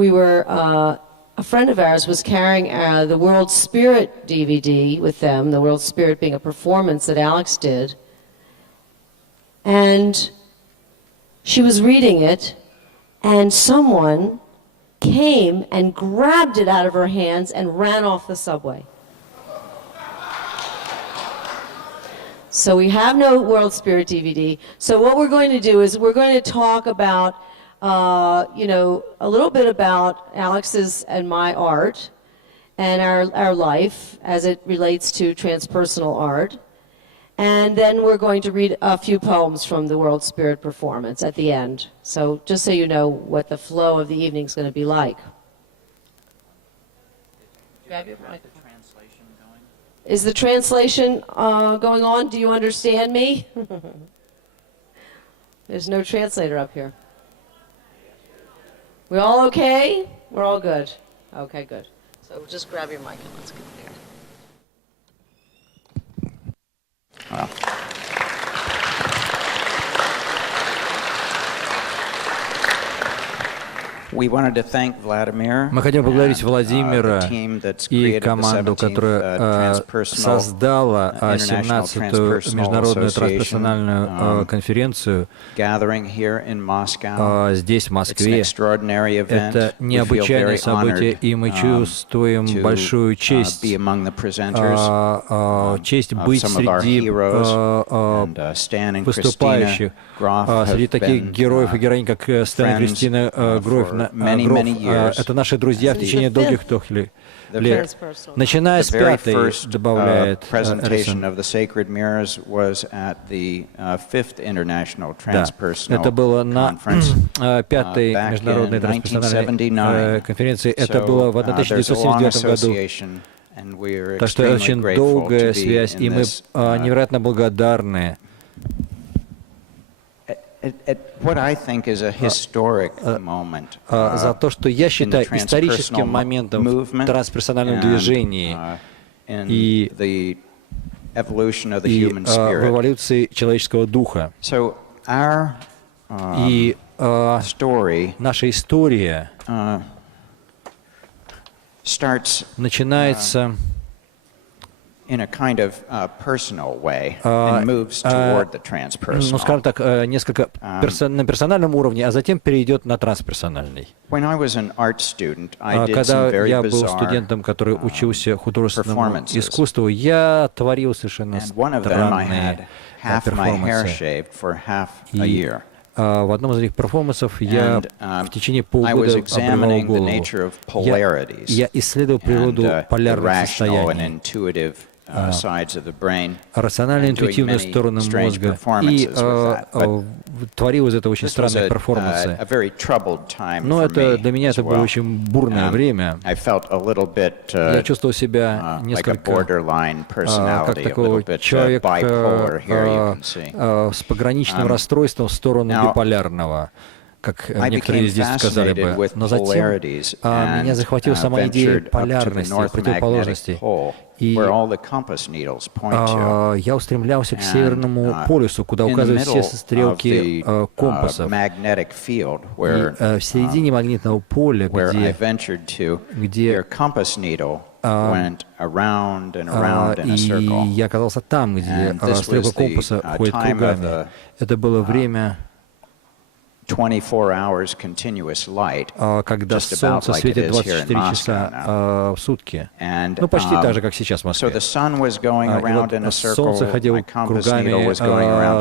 we were, a friend of ours was carrying the World Spirit DVD with them, the World Spirit being a performance that Alex did. And she was reading it, and someone came and grabbed it out of her hands and ran off the subway. So we have no World Spirit DVD. So what we're going to do is we're going to talk about, you know, a little bit about Alex's and my art and our life as it relates to transpersonal art. And then we're going to read a few poems from the World Spirit performance at the end. So just so you know what the flow of the evening is going to be like. Grab your mic. Is the translation going on? Do you understand me? There's no translator up here. We all okay? We're all good. Okay, good. So just grab your mic and let's get there. Wow. We wanted to thank Vladimir. Мы хотим поблагодарить Владимира и команду, которая создала 17-ю международную трансперсональную конференцию здесь, в Москве. Это необычайное событие, и мы чувствуем большую честь, честь быть среди выступающих, среди таких героев и героинь, как Стэн и Кристина Гроф. Это наши друзья в течение долгих лет. Начиная с пятой, добавляет Эллисон. Это было на пятой международной трансперсональной конференции. Это было в 1979 году. Так что это очень долгая связь, и мы невероятно благодарны за то, что я считаю историческим моментом в трансперсональном движении и в эволюции человеческого духа. И наша история начинается ну, скажем так, несколько на персональном уровне, а затем перейдет на трансперсональный. Когда я был студентом, который учился художественному искусству, я творил совершенно странные перформансы. И в одном из этих перформансов я в течение полгода обрывал голову. Я исследовал природу полярных состояний, рационально-интуитивную сторону мозга и творил из этого очень странные перформансы. Но это, для меня это было очень бурное время. Я чувствовал себя несколько как такого человека с пограничным расстройством в сторону биполярного, как некоторые здесь сказали бы. Но затем меня захватила сама идея полярности, противоположности. И я устремлялся к Северному полюсу, куда указывают все стрелки компасов. И в середине магнитного поля, где и я оказался там, где стрелка компаса ходит кругами. Это было время, когда солнце светит 24 часа в сутки. Ну, почти так же, как сейчас в Москве. И вот солнце ходило кругами,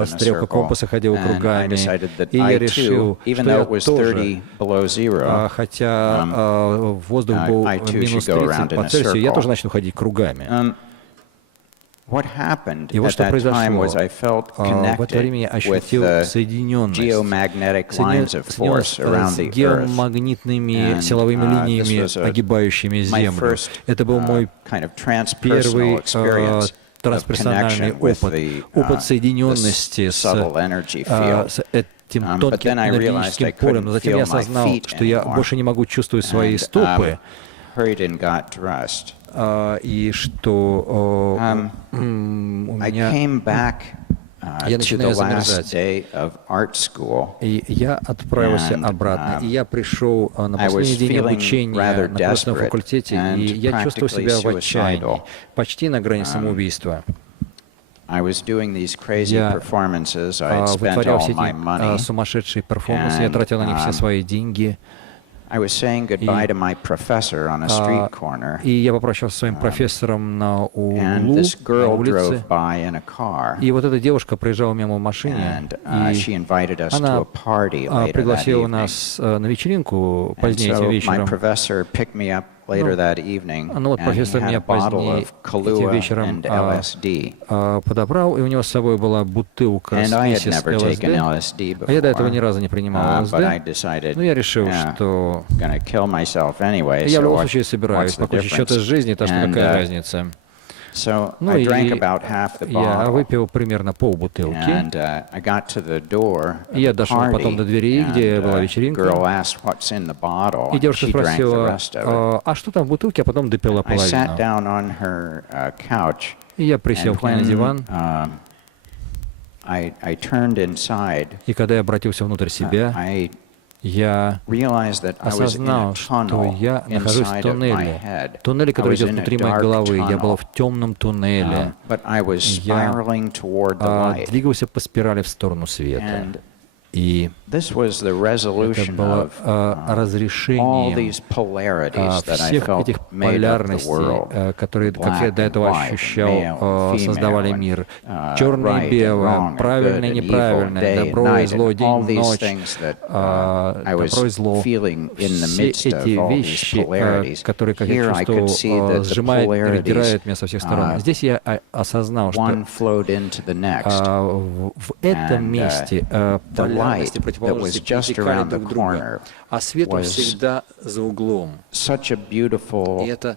стрелка компаса ходила кругами. И я решил, что я тоже, хотя воздух был минус 30 по Цельсию, я тоже начну ходить кругами. И вот что произошло. В это время я ощутил соединенность с геомагнитными силовыми линиями, огибающими Землю. Это был мой первый трансперсональный опыт соединенности с этим тонким энергетическим полем. Но затем я осознал, что я больше не могу чувствовать свои стопы, и что у меня я начинаю замерзать. И я отправился обратно. И я пришел на последний день обучения на художественном факультете, и я чувствовал себя в отчаянии, почти на грани самоубийства. Я вытворял все эти сумасшедшие перформансы, я тратил на них все свои деньги. И я попрощался со своим профессором на углу, на улице. И вот эта девушка проезжала мимо в машине, и она пригласила нас на вечеринку позднее этим вечером. Ну вот профессор меня позднее этим вечером подобрал, и у него с собой была бутылка смеси с ЛСД. А я до этого ни разу не принимал ЛСД, но я решил, что я в любом случае собираюсь покончить счеты с жизнью, так что какая разница. Ну и я выпил примерно полбутылки. Я дошел потом до двери, где была вечеринка. И девушка спросила, а что там в бутылке, а потом допила половину. И я присел к ней на диван. И когда я обратился внутрь себя, я осознал, что я нахожусь в туннеле, который идет внутри моей головы. Я был в темном туннеле. Я двигался по спирали в сторону света. И это было разрешение всех этих полярностей, которые, как я до этого ощущал, создавали мир. Черное и белое, правильное и неправильное, добро и зло, день и ночь, добро и зло. Все эти вещи, которые, как я чувствовал, сжимают и раздирают меня со всех сторон. Здесь я осознал, что в этом месте полярности, противоположности перетекали друг друга, а свет всегда за углом. И это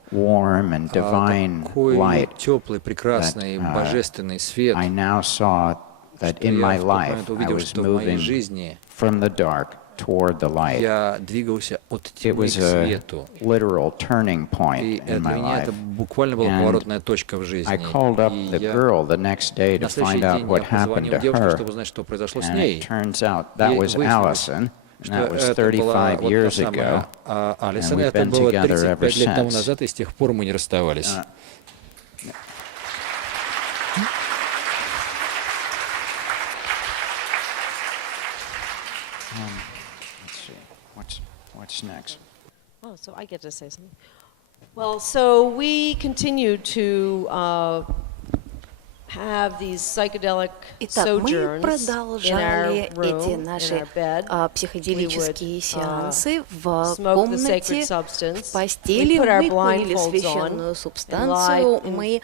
такой теплый, прекрасный, божественный свет, что я в тот момент увидел, что в моей жизни я двигался от тьмы к свету. И для меня это буквально была поворотная точка в жизни. И на следующий день я позвонил девушке, чтобы узнать, что произошло с ней. И выяснилось, что это была вот та самая Аллисон, это было 35 лет тому назад, и с тех пор мы не расставались. What's next? Oh, so I get to say something. Well, so we continue to have these psychedelic sojourns in our room, in our bed. Психоделические сеансы в комнате, в постели. Мы курили священную субстанцию, мы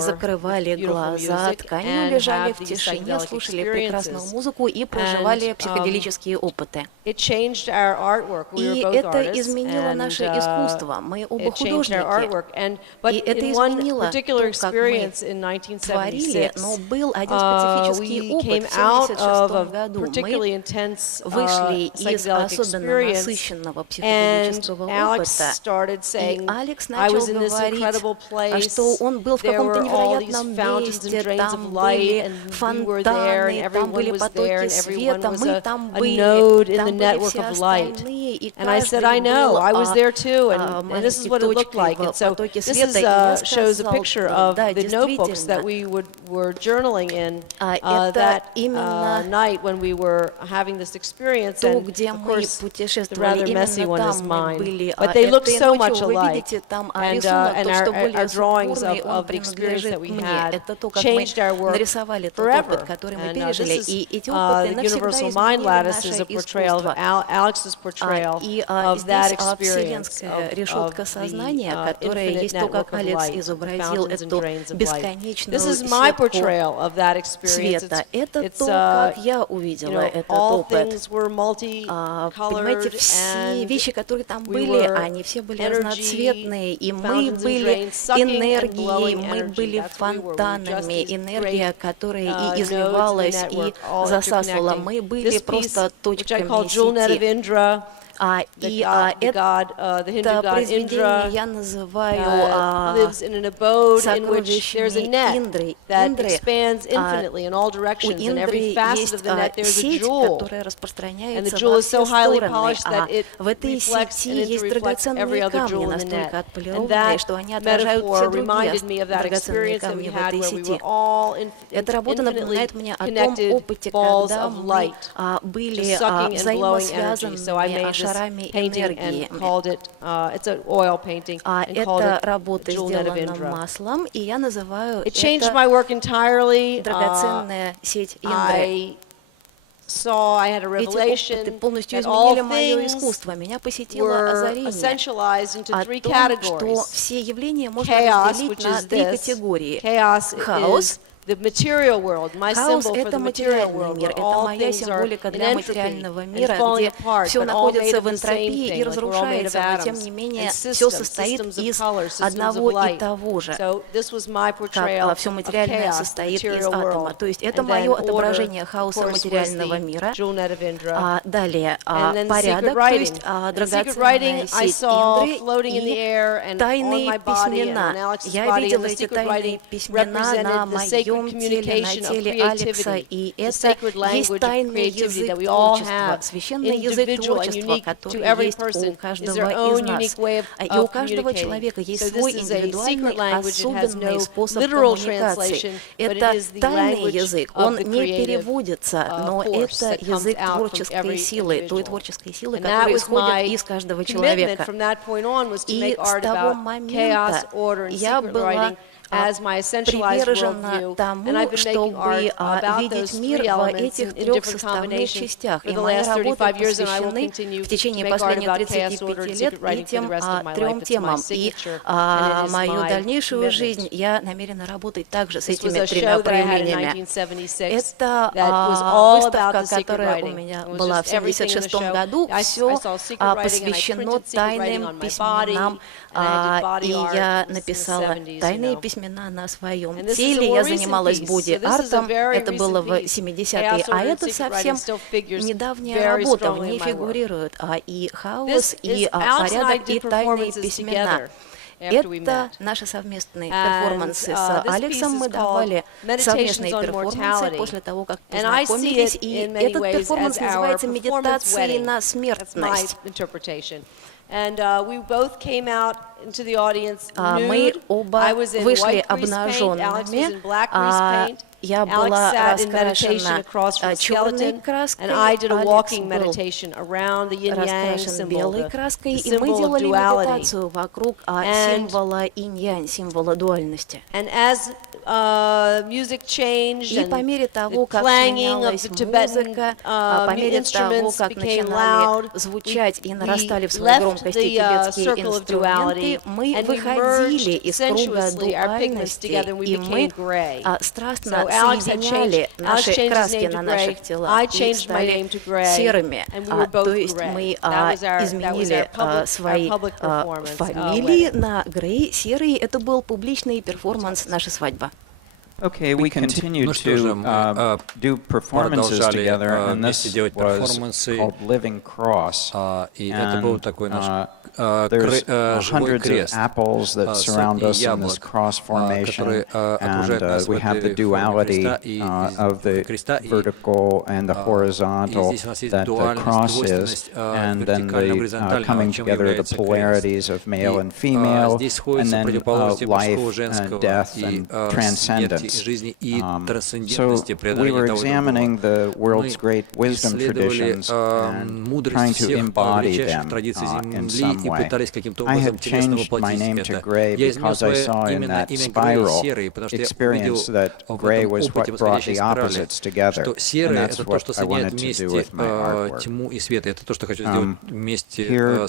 закрывали глаза тканью, лежали в тишине, слушали прекрасную музыку и проживали психоделические опыты. И это изменило наше искусство. Мы оба художники. И это изменило то, как мы творили, но был один специфический опыт в 1976 году. Мы вышли из особенно насыщенного психоделического опыта, и Алекс начал говорить, что он был в каком-то невероятном месте, там были фонтаны, там были потоки света, мы там были, там были все остальные, и каждый был маленькой точкой в потоке света, и я сказал, да, действительно, we were journaling in that night when we were having this experience, and of course the rather messy one is mine, but they look so much alike, and our drawings of the experience that we had changed our work forever. And this is the Universal Mind Lattice is a portrayal of Alex's portrayal of that experience of the infinite network of light, fountains and drains of light. This is my portrayal of that experience. It's all things were multicolored, все вещи, которые там были, они все были разноцветные, и мы были энергией, мы были фонтанами, энергия, которая и изливалась, и засасывала, мы были просто точками сети. И это произведение я называю сокровищами Индры. У Индры есть сеть, которая распространяется во все стороны, а в этой сети есть драгоценные камни, настолько отполированные, что они отражают все другие драгоценные камни в этой сети. Эта работа напоминает мне о том опыте, когда мы были взаимосвязанными шарами энергии. Эта работа сделана маслом, и я называю это драгоценная сеть Индры. Эти опыты полностью изменили мое искусство. Меня посетило озарение о том, что все явления можно разделить на 3 категории. Хаос. Хаос — это материальный мир, это моя символика для материального мира, где все находится в энтропии и разрушается, но тем не менее все состоит из одного и того же, как все материальное состоит из атома. То есть это мое отображение хаоса материального мира. Далее порядок, то есть драгоценная сеть Индры и тайные письмена. Я видела эти тайные письмена на моем теле, на теле Алекса, и это есть тайный язык творчества, священный язык творчества, который есть у каждого из нас. И у каждого человека есть свой индивидуальный, особенный способ коммуникации. Это тайный язык, он не переводится, но это язык творческой силы, той творческой силы, которая исходит из каждого человека. И с того момента я была привержена тому, чтобы видеть мир в этих 3 составных частях. И мои работы посвящены в течение последних 35 лет этим 3 темам. И мою дальнейшую жизнь я намерена работать также с этими 3 проявлениями. Это выставка, которая у меня была в 1976 году. Все посвящено тайным письменам. И я написала тайные письмена на своем теле. Я занималась боди-артом. Это было в 70-е. А это совсем недавняя работа. В ней фигурируют и хаос, и порядок, и тайные письмена. Это наши совместные перформансы с Алексом. Мы давали совместные перформансы после того, как познакомились. И этот перформанс называется «Медитацией на смертность». Мы оба вышли обнаженными. Я была раскрашена черной краской, Алекс был раскрашен белой краской, и мы делали медитацию вокруг символа инь-янь, символа дуальности. И по мере того, как менялась музыка, по мере того, как начинали звучать и нарастали в своей громкости тибетские инструменты, мы выходили из круга дуальности, и мы страстно соединяли наши краски на наших телах и стали серыми. То есть мы изменили свои фамилии на Грей, серый. Это был публичный перформанс «Наша свадьба». Okay, we continued to do performances together, and this was called Living Cross. There's hundreds of apples that surround us in this cross formation, and we have the duality of the vertical and the horizontal that the cross is, and then the coming together of the polarities of male and female, and then life and death and transcendence. So we were examining the world's great wisdom traditions and trying to embody them in some way. I had changed my name to Gray because I saw in that spiral experience that gray was what brought the opposites together, and that's what I wanted to do with my artwork. Here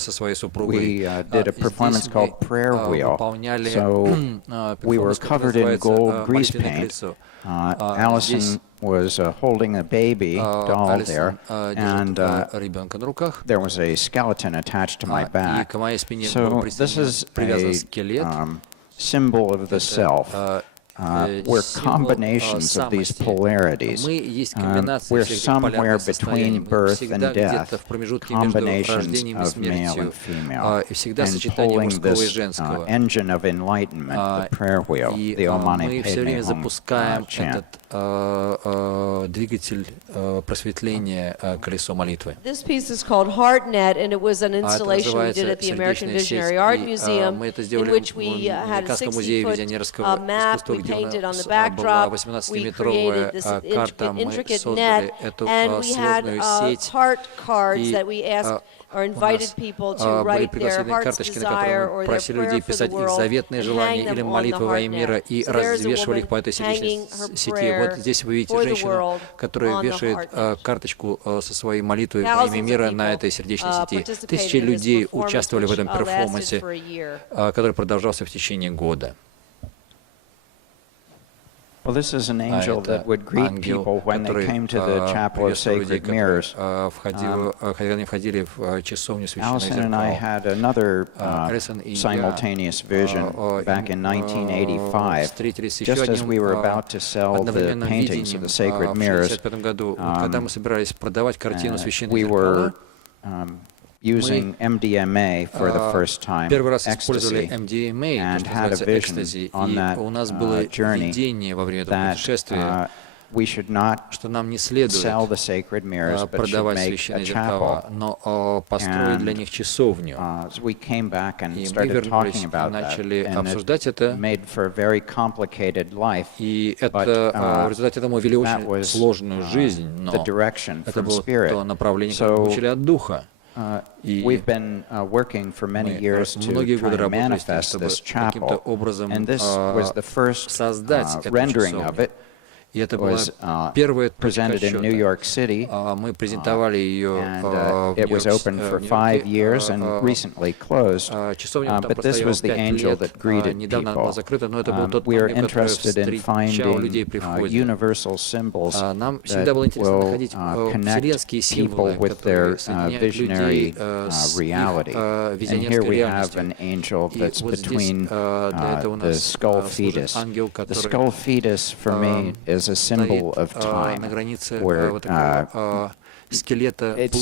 we did a performance called Prayer Wheel. So we were covered in gold grease paint. Allison was holding a baby doll there, and there was a skeleton attached to my back. So this is a symbol of the self. we're combinations of these polarities. We're somewhere between birth and death, combinations of male and female, and pulling this engine of enlightenment, the prayer wheel, the Om Mani Padme Hum chant. Двигатель просветления, колесо молитвы. This piece is called HeartNet, and it was an installation we did at the American Visionary Art Museum, in which we had a 60-foot map we painted on the backdrop. We created this intricate net, and we had heart cards that we asked or invited people to write their heart's desire or their prayer for the world and hang them on the HeartNet. So there's a woman hanging her prayer Вот здесь вы видите for the женщину, world которая on the вешает HeartNet. карточку со своей молитвой во имя мира на этой сердечной сети. Тысячи людей участвовали в этом перформансе, который продолжался в течение года. Well, this is an angel that would greet people when they came to the Chapel of Sacred Mirrors. Allison and I had another simultaneous vision back in 1985, just as we were about to sell the paintings of the Sacred Mirrors. We were using MDMA for the first time, ecstasy, and had a vision on that journey that we should not sell the sacred mirrors, but should make a chapel. And so we came back and started talking about that, and it made for a very complicated life, but that was the direction from Spirit. So we've been working for many years to try to manifest this chapel, and this was the first rendering of it. It was presented in New York City, and it was open for 5 years and recently closed. But this was the angel that greeted people. We are interested in finding universal symbols that will connect people with their visionary reality. And here we have an angel that's between the skull fetus. The skull fetus, for me, is a symbol of time, where it's there's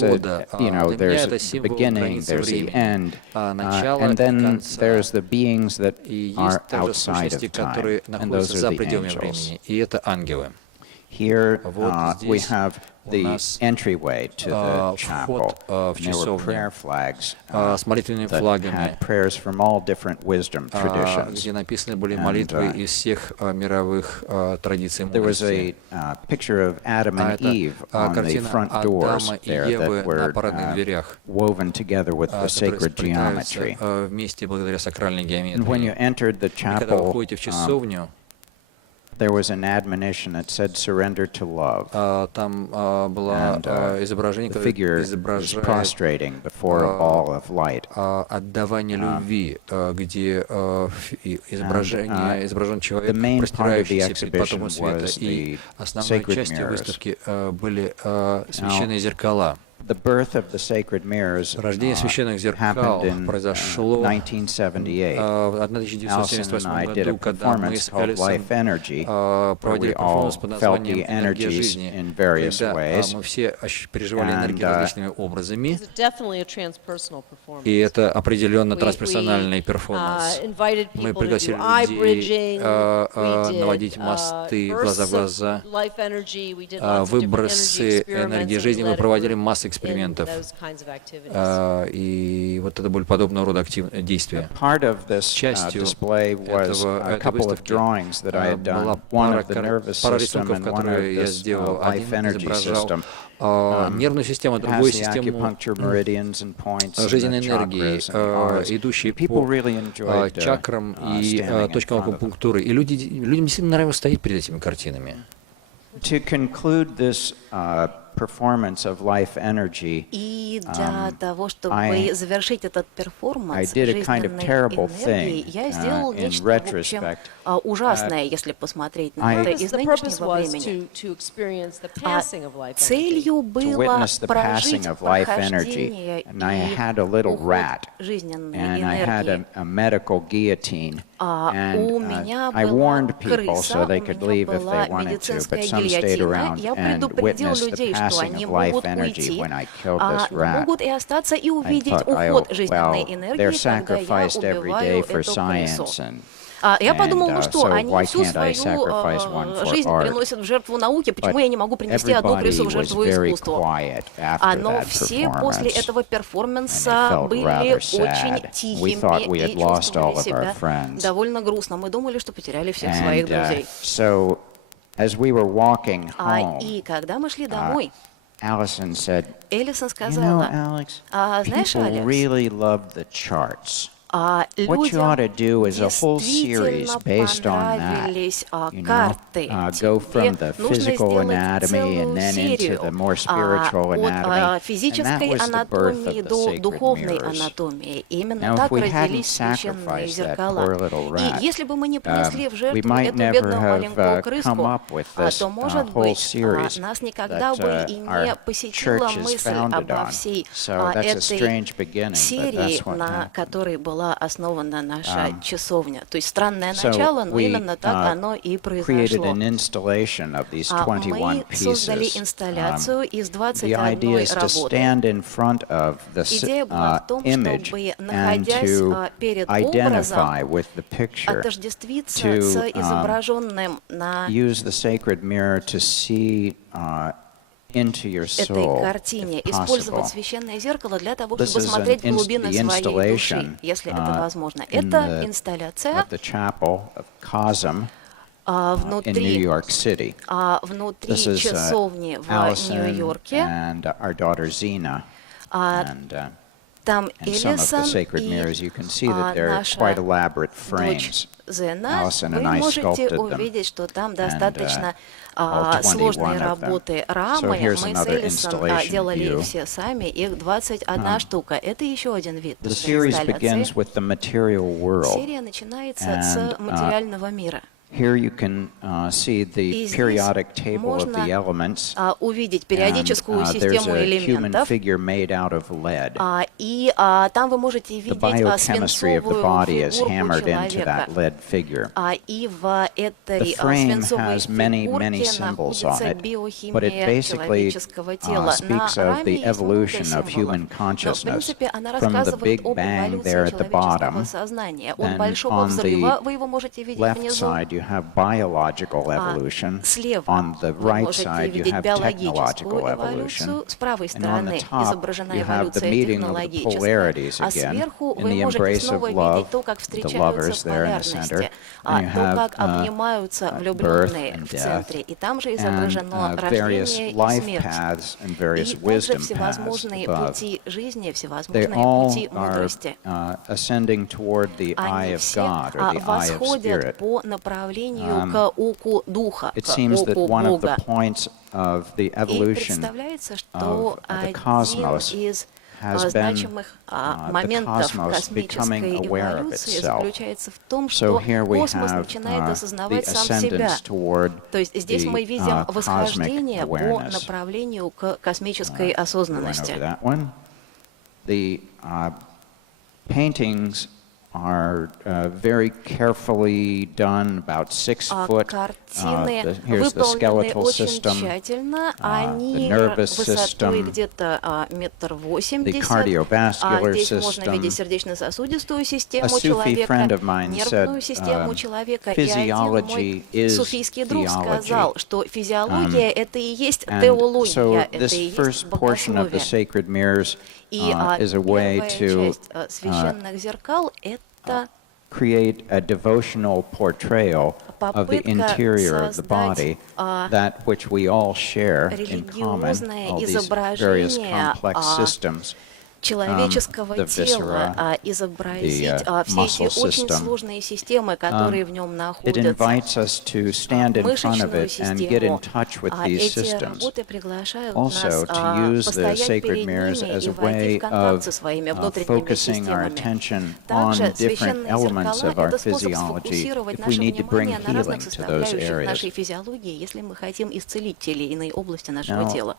the beginning, there's the end, and then there's the beings that are outside of time, and those are the angels. Here we have the entryway to the chapel. There were prayer flags that had prayers from all different wisdom traditions. And, there was a picture of Adam and Eve on the front doors there that were woven together with the sacred geometry. And when you entered the chapel, there was an admonition that said, "Surrender to love." And the figure is prostrating before a ball of light. The main part of the exhibition was the sacred mirrors. The birth of the sacred mirrors happened in 1978. Allison and I did a performance called Life Energy, where we all felt the energies in various ways. And it's definitely a transpersonal performance. И это определенно трансперсональный перформанс. Мы пригласили людей наводить мосты глаза в глаза, выбросы энергии жизни. Мы проводили массу экспериментов. И вот это были подобного рода действия. Частью этой выставки была пара рисунков, которые я сделал. Один изображал нервную систему, другую систему жизненной энергии, идущие по чакрам и точкам акупунктуры. И людям действительно нравилось стоять перед этими картинами. To conclude this performance of life energy, и для того, чтобы завершить этот перформанс жизненной энергии, я сделал нечто, в общем, ужасное, если посмотреть на это из нынешнего времени. Целью было прожить прохождение и уход жизненной энергии. У меня была крыса, у меня была медицинская гильотина. Я предупредил людей, что они могут уйти, могут и остаться и увидеть уход жизненной энергии, когда я убиваю эту крысу. Я подумал, ну что, они всю свою жизнь приносят в жертву науке, почему я не могу принести одну крысу в жертву искусству? Но все после этого перформанса были очень тихими и чувствовали себя довольно грустно. Мы думали, что потеряли всех своих друзей. И когда мы шли домой, Эллисон сказала, знаешь, Алекс, людям действительно понравились карты. Тебе нужно сделать целую серию от физической анатомии до духовной анатомии. Именно так родились священные зеркала. И если бы мы не принесли в жертву эту бедную маленькую крыску, то, может быть, нас никогда бы и не посетила мысль обо всей этой серии, на которой была основана наша часовня. То есть странное начало, но именно так оно и произошло. Мы создали инсталляцию из 21 работы. Идея была в том, чтобы, находясь перед образом, отождествиться с изображенным на этой картине, использовать священное зеркало для того, чтобы смотреть в глубины своей души, если это возможно. Это инсталляция внутри часовни в Нью-Йорке. Там Эллисон и наша дочь Зена. Вы можете увидеть, что там достаточно сложные работы рамы. Мы с Эллисон делали все сами, их 21 штука. Это еще один вид инсталляции. Серия начинается с материального мира. Here you can see the periodic table of the elements, увидеть периодическую систему элементов, и там вы можете видеть свинцовую фигурку человека. И в этой свинцовой фигурке находится биохимия человеческого тела. На раме есть много символов, но, в принципе, она рассказывает об эволюции человеческого сознания. От Большого взрыва вы его можете видеть внизу. Слева вы можете видеть биологическую эволюцию, с правой стороны изображена эволюция технологическая, а сверху вы можете снова видеть то, как встречаются полярности, то, как обнимаются влюбленные в центре, и там же изображено рождение и смерть, и также всевозможные пути жизни, всевозможные пути мудрости. Они все восходят по направлению к оку Духа, к оку Бога. И представляется, что один из значимых моментов космической эволюции заключается в том, что космос начинает осознавать сам себя. То есть здесь мы видим восхождение по направлению к космической осознанности. Are very carefully done, about 6 foot. Here's the skeletal system, the nervous system, the cardiovascular system. A Sufi friend of mine said, physiology is theology. So this first portion of the sacred mirrors is a way to create a devotional portrayal of the interior of the body, that which we all share in common, all these various complex systems. человеческого тела, изобразить все эти очень сложные системы, которые в нем находятся, мышечную систему. Эти работы приглашают нас постоять перед ними и войти в контакт со своими внутренними системами. Также священные зеркала — это способ сфокусировать наше внимание на разных составляющих нашей физиологии, если мы хотим исцелить те или иные области нашего тела.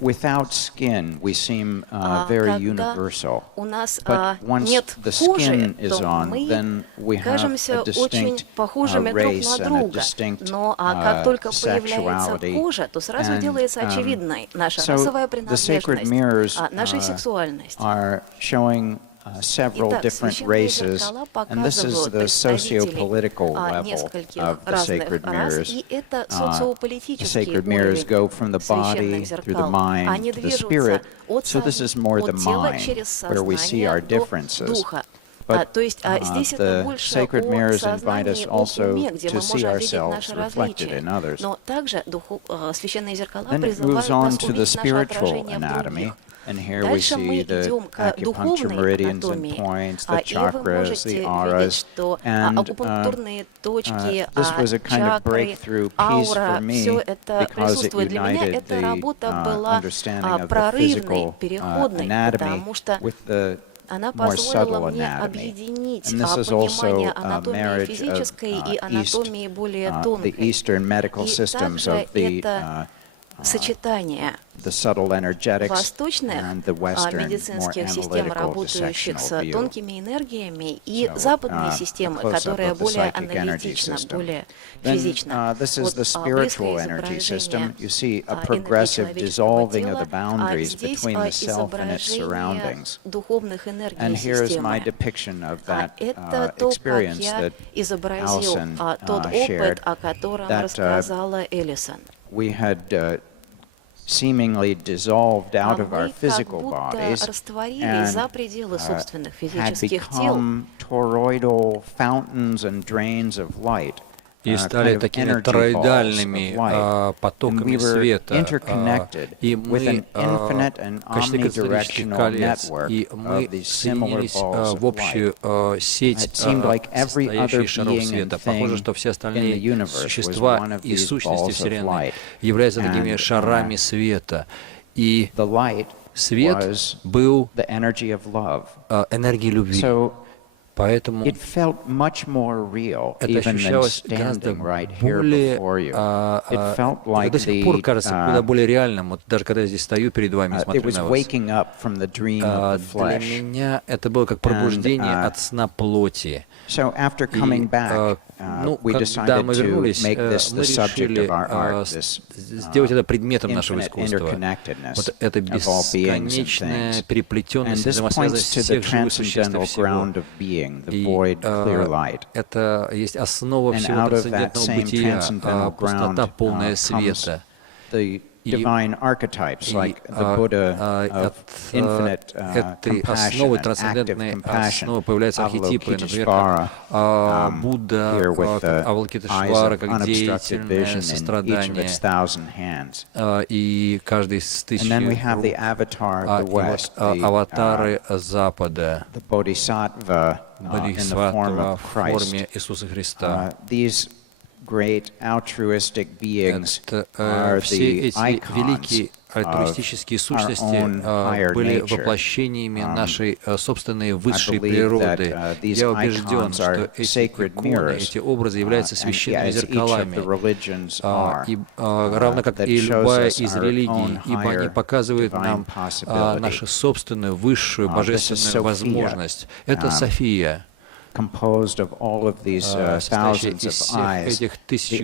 Without skin, we seem very universal. У нас But once нет the кожи, skin is то on, мы then we have кажемся a очень distinct похожими друг race на and a друга. distinct Но как только появляется sexuality. кожа, то сразу And, делается очевидной наша so расовая the sacred принадлежность, mirrors наша сексуальность. are showing several Итак, different священные races, зеркала and this is показывают the представителей socio-political level нескольких of the разных sacred рас, mirrors. и это The социополитический sacred mirrors go уровень from the body священных through the зеркал. mind Они to the движутся spirit. от So this is more the тела mind, через where we see our сознание до differences. духа. But То есть здесь это the больше sacred о mirrors invite us сознании, о also уме, где to мы see можем видеть ourselves наши reflected различия. in others. Но также священные зеркала Then it призывают moves on нас to the увидеть наше spiritual отражение в anatomy. других. And here we Дальше мы see the идем к acupuncture духовной meridians and анатомии, points, the и вы chakras, можете the видеть, auras. что And акупунктурные точки, this was a kind of чакры, breakthrough piece аура, for все me это because it присутствует. Для меня united эта the работа была understanding of the прорывной, physical переходной, anatomy потому что with the она more позволила subtle мне anatomy. объединить And this is понимание also a анатомии marriage физической и of анатомии более the тонкой. Eastern medical И systems также of the это сочетание the subtle energetics восточных and the Western, more медицинских систем, analytical работающих dissectional с view. тонкими энергиями, и So, западные a системы, close-up которая of the более psychic energy аналитична, system. более Then, физична. this is Вот the spiritual близкое energy system. изображение You see a энергии progressive человеческого dissolving of the тела, boundaries здесь between the self and its изображение surroundings. духовных энергий And here is my системы. depiction of that Это то, как experience я that изобразил ALLYSON тот shared, опыт, о котором that рассказала Эллисон. we had seemingly dissolved out of our Мы как physical будто bodies растворились за and пределы собственных had физических тел become toroidal fountains and drains of light. И стали такими тороидальными потоками света, и мы в качестве концентрических колец, и мы соединились в общую сеть состоящих шаров света. Похоже, что все остальные существа и сущности Вселенной являются такими шарами света. И свет был энергией любви. Поэтому это ощущалось гораздо более, до сих пор кажется куда более реальным, вот даже когда я здесь стою перед вами и смотрю на вас. Для меня это было как пробуждение от сна плоти. Когда мы вернулись, мы решили сделать это предметом нашего искусства. Вот эта бесконечная переплетенность, взаимосвязанность всех живых существ и всего. И это есть основа всего трансцендентного бытия, пустота, полная света. Divine archetypes like the Buddha of infinite compassion and active compassion, появляются архетипы, например, как Будда, как Авалокитешвара, как деятельное сострадание, и каждый из тысяч аватары Запада, Бодхисаттва в форме Иисуса Христа. Great altruistic beings are the icons альтруистические сущности были воплощениями нашей собственной высшей природы. Я убежден, что эти иконы, эти образы являются священными зеркалами, и равно как и любая из религий, ибо они показывают нам нашу собственную высшую божественную возможность. Это София. Composed of all of these thousands of eyes, the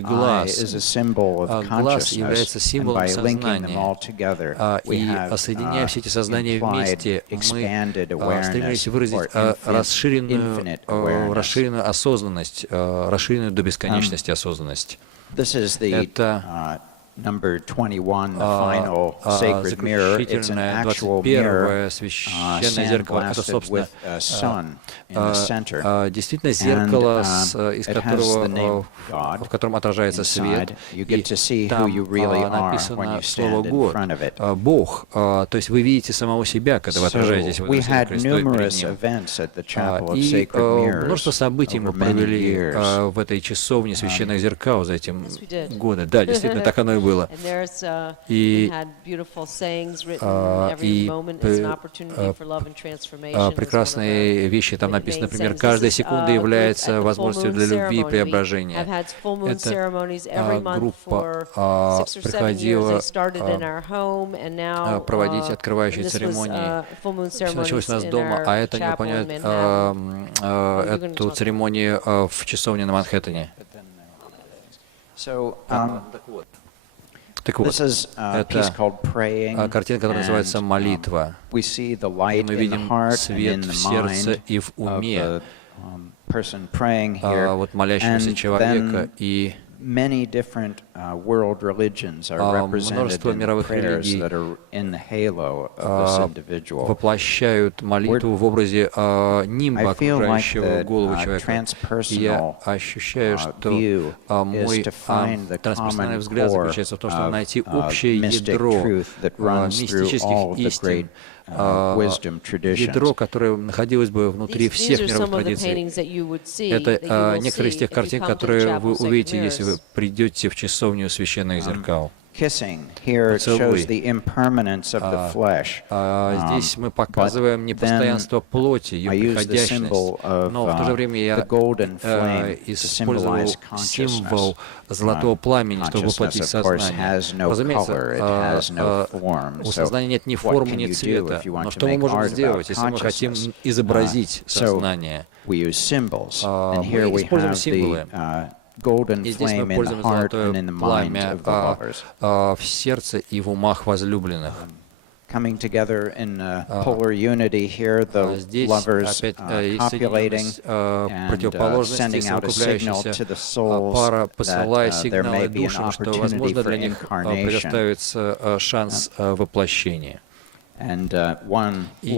eye is a symbol of consciousness, and by linking them all together, we have implied expanded awareness or расширенную осознанность, расширенную до бесконечности осознанность. This is the number 21, the final sacred mirror. It's an actual mirror sandblasted with a sun in the center. Действительно, зеркало, в котором отражается свет, и там написано слово «Бог». То есть вы видите самого себя, когда вы отражаетесь в этом зеркале, стоя перед Ним. И множество событий мы провели в этой часовне священных зеркал за эти годы. Да, действительно, так оно и было. И прекрасные вещи там написаны, например, каждая секунда является возможностью для любви и преображения. Эта группа приходила проводить открывающие церемонии. Все началось у нас дома, а это не понять эту церемонию в часовне на Манхэттене. Так вот, это картина, которая называется «Молитва». И мы видим свет в сердце и в уме вот молящегося человека, и множество мировых религий воплощают молитву в образе нимба, окружающего голову человека. И я ощущаю, что мой трансперсональный взгляд заключается в том, чтобы найти общее ядро мистических истин, ядро, которое находилось бы внутри всех мировых традиций. Это некоторые из тех картин, которые вы увидите, если вы придете в часовню священных зеркал. Поцелуй. Здесь мы показываем непостоянство плоти, ее приходящность, но в то же время я использовал символ золотого пламени, чтобы воплотить сознание. Разумеется, у сознания нет ни формы, ни цвета, но что мы можем сделать, если мы хотим изобразить сознание? Мы используем символы. И здесь мы пользуемся золотое пламя в сердце и в умах возлюбленных. Здесь опять есть соединенность противоположностей, совокупляющихся, пара, посылая сигналы душам, что, возможно, для них предоставится шанс воплощения. И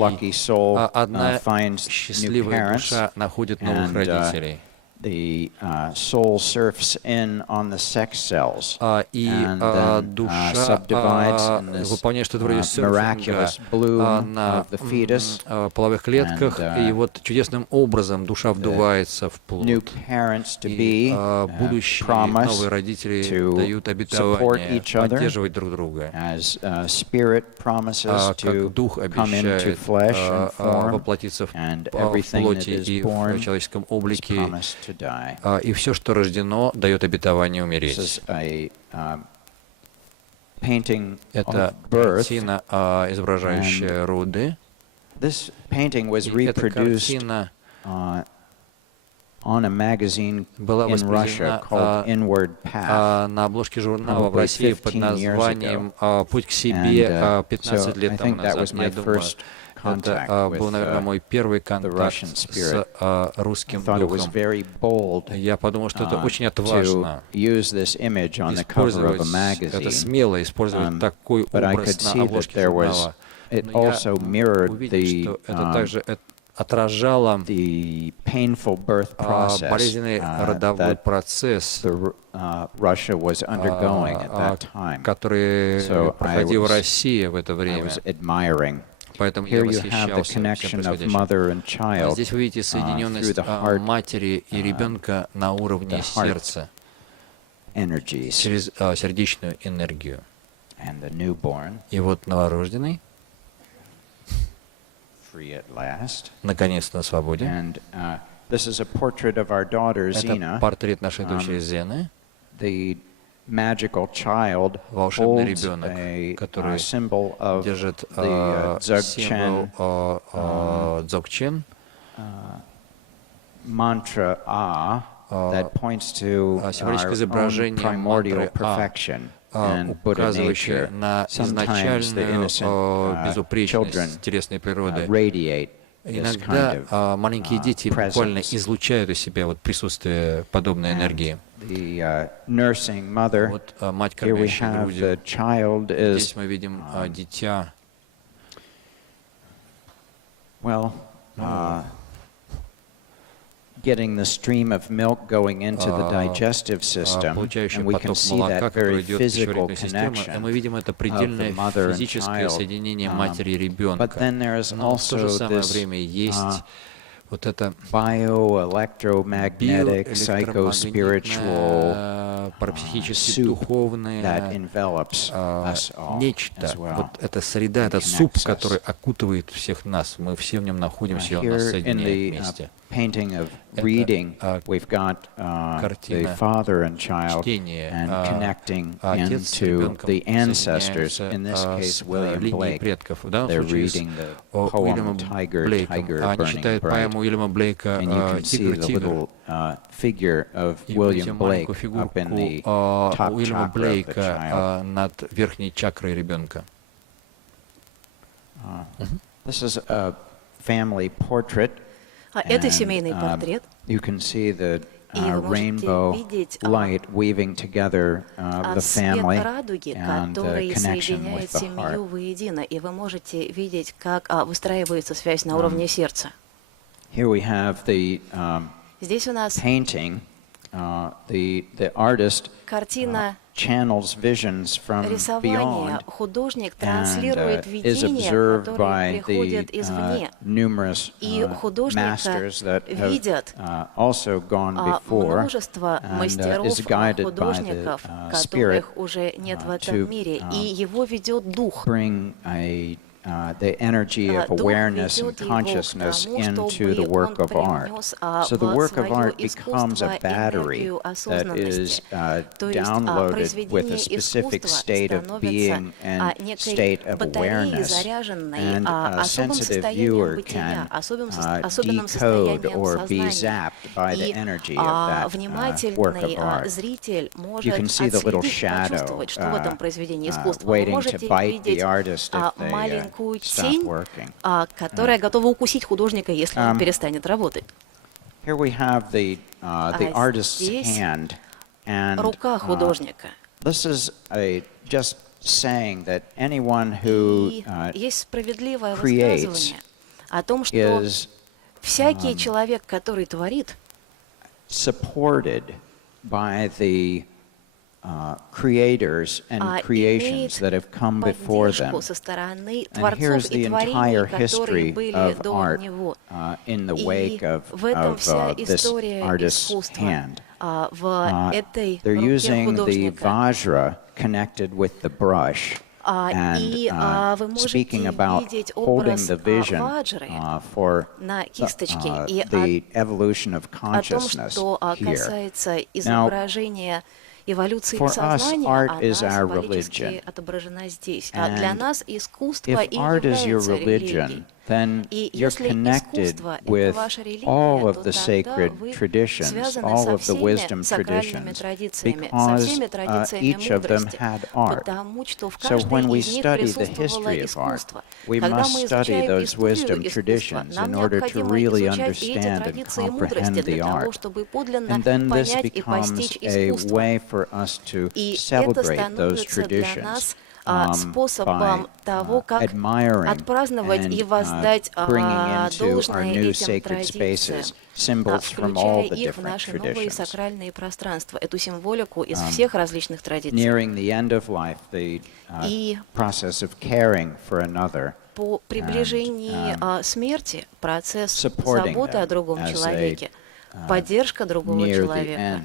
одна счастливая душа находит новых родителей. The soul surfs in on the sex cells and душа выполняет что-то вроде серфинга на половых клетках, и вот чудесным образом душа вдувается в плод. И будущие новые родители дают обетование поддерживать друг друга, как дух обещает воплотиться в плоти и в человеческом облике. И все, что рождено, дает обетование умереть. Это картина, изображающая роды. Эта картина была воспроизведена на обложке журнала в России под названием «Путь к себе» 15 лет тому назад. Я думаю, это был, наверное, мой первый контакт с русским духом. Я подумал, что это очень отважно использовать, это смело использовать такой образ на обложке журнала. Но я увидел, что это также отражало болезненный родовой процесс, который проходила Россия в это время. Поэтому я восхищался всем происходящим. Здесь вы видите соединенность матери и ребенка на уровне сердца, через сердечную энергию. И вот новорожденный, наконец-то на свободе. Это портрет нашей дочери Зены. Волшебный ребенок, который держит символ Дзогчен, символическое изображение мантры указывающее на изначальную безупречность телесной природы. Иногда маленькие дети буквально излучают из себя вот присутствие подобной энергии. the nursing mother. Вот мать, Here we кормящая have грудью. the child is, Здесь мы видим дитя. well, getting the stream of milk going into the digestive system, and we can see that very physical connection мы видим это of the предельное mother and физическое child. соединение матери и ребенка. But then there is Но в то же also самое this время есть вот это bioelectromagnetic, psychospiritual парапсихически soup духовное that envelops us all нечто. as well. Вот эта среда, этот суп, который окутывает всех нас. Мы все в нем находимся, и он нас Here in соединяет the вместе. painting of reading, we've got the father and child and connecting into the ancestors. In this case, William Blake. They're reading the poem Tiger, Tiger, Burning Bright. And you can see the little figure of William Blake up in the top chakra of the child. Над верхней чакрой ребенка. This is a family portrait. Это семейный портрет. You can see the rainbow light weaving together the family and the connection with the heart. Воедино, и вы можете видеть, как выстраивается связь на уровне сердца. Here we have the Здесь у нас painting. The artist channels visions from beyond художник and транслирует is видения, observed которые by приходят the извне. numerous masters that have also gone before Множество and мастеров, is guided by художников, the Spirit которых уже нет в этом мире, и его ведет дух. bring the energy of awareness and consciousness into the work of art. So the work of art becomes a battery that is downloaded with a specific state of being and state of awareness. And a sensitive viewer can decode or be zapped by the energy of that work of art. You can see the little shadow waiting to bite the artist if they тень, которая готова укусить художника, если он перестанет работать. Here we have the artist's hand, and рука художника. This is just saying that anyone who есть справедливое creates высказывание о том, что всякий человек, который творит, supported by the creators and creations that have come before them. And here's the entire history of art in the wake of this artist's hand. They're using the vajra connected with the brush. And speaking about holding the vision for the evolution of consciousness here. Now, эволюции сознания, она символически отображена здесь. А для нас искусство и является религией. И если искусство — это ваша религия, то тогда вы связаны со всеми сакральными традициями, со всеми традициями мудрости, потому что в каждой из них присутствовало искусство. Когда мы изучаем историю искусства, нам необходимо изучать эти традиции и мудрости для того, чтобы подлинно понять и постичь искусство. И это становится для нас способом того, как отпраздновать и воздать должное этим традициям, включая их в наши новые сакральные пространства, эту символику из всех различных традиций. И по приближении смерти процесс заботы о другом человеке, поддержка другого человека,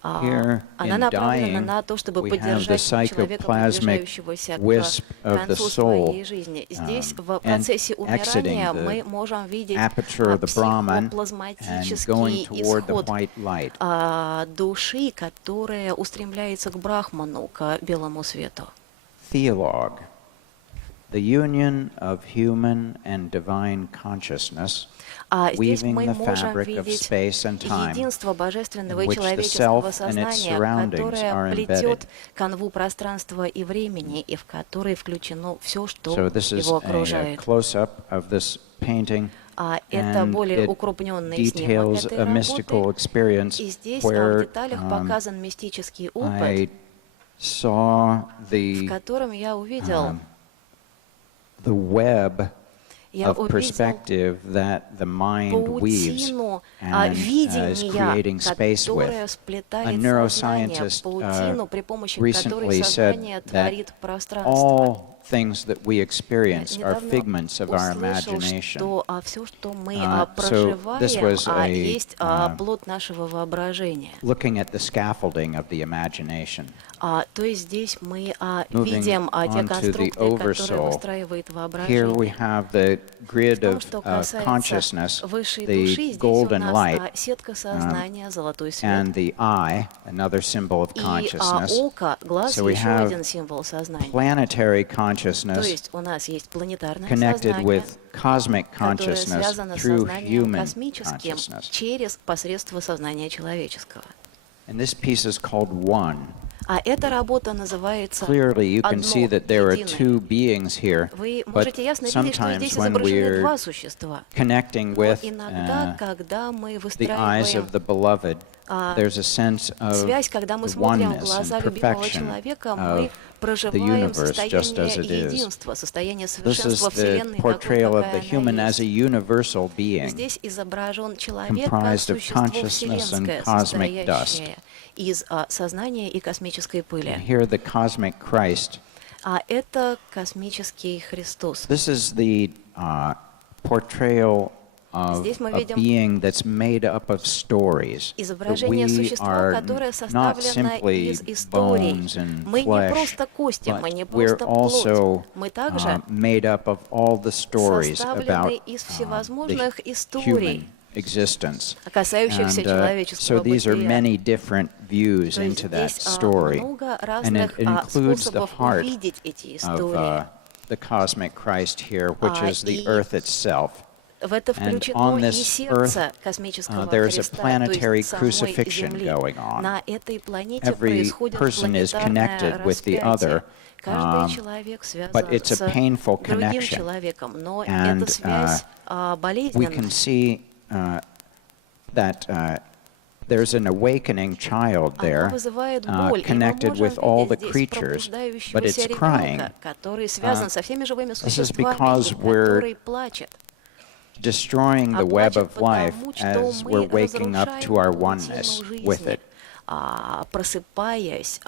она направлена на то, чтобы поддержать человека, приближающегося к концу своей жизни. Здесь в процессе умирания мы можем видеть психоплазматический исход души, которая устремляется к Брахману, к белому свету. Theologue, the union of human and divine consciousness, здесь мы можем видеть единство божественного и человеческого сознания, которое плетет канву пространства и времени, и в которой включено все, что его окружает. Это более укрупненный снимок этой работы. И здесь в деталях показан мистический опыт, в котором я увидел паутину видения, которая сплетает сознание, паутину, при помощи которой сознание творит пространство. Things that we experience are figments of our imagination. Все, что мы проживаем, есть плод нашего воображения. Looking at the scaffolding of the imagination. То есть здесь мы видим те конструкции, которые выстраивает воображение. Here we have the grid of consciousness, the golden light, сетка сознания, золотой свет. And the eye, another symbol of consciousness. И око, глаз, so we еще have один символ сознания. Planetary consciousness То есть у нас есть планетарное connected сознание, with cosmic которое consciousness связано с through сознанием human космическим consciousness. через посредство сознания человеческого. And this piece is called One. А эта работа называется Clearly, you can «Одно see that there are единое». two beings here, Вы but можете ясно видеть, что здесь sometimes when изображены два we're существа. connecting Но with иногда, когда мы the eyes выстраиваем of the beloved, there's a sense of связь, когда мы the смотрим в oneness глаза and любимого perfection человека, мы of the проживаем universe just as состояние it is. единства, состояние This is совершенства the Вселенной, такой, portrayal of the какая human она as a есть. universal being, Здесь изображен человек как comprised of существо consciousness and вселенское, cosmic dust. состоящее из сознания и космической And пыли. here the cosmic Christ. А это космический Христос. This is the portrayal of Здесь мы a видим being that's made up of stories. That изображение we существа, are которое not составлено simply из историй. bones and Мы не flesh, просто кости, мы не but we're просто плоть. also Мы также made up of all the stories about составлены из the всевозможных human историй, existence. касающихся And человеческого so these are бытия. many different views То есть into that здесь story. много And разных it includes the способов heart увидеть эти of истории. the cosmic Christ here, which is the earth itself. В это And включено on и this сердце космического there's a Христа, то planetary есть самой crucifixion Земли. going on. На этой планете Every происходит person is планетарное connected with the распятие. other, Каждый человек связан but it's a с painful другим connection. человеком, но And эта связь we болезненная. can see that there's an awakening child there, Она вызывает боль, и мы connected можем with all the видеть здесь creatures, but it's пробуждающегося crying. ребенка, который связан со всеми живыми This is существами, because и we're который плачет. destroying the web of life Потому что as мы we're waking up to our разрушаем oneness паутину with жизни, it. просыпаясь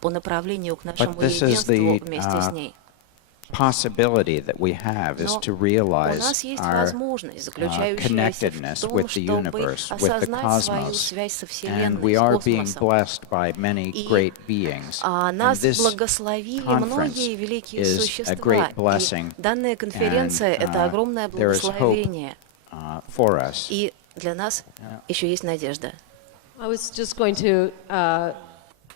по направлению к нашему this is единству the, вместе с ней. Possibility that we have is Но to у realize нас есть our возможность, заключающаяся в connectedness том, with the чтобы universe, with the осознать свою cosmos. связь со And Вселенной, we с are being космосом. blessed by many И great beings. And нас this благословили многие великие is a существа. great И blessing. данная конференция And, — это огромное there is hope, благословение. For us. И для нас еще есть надежда. I was just going to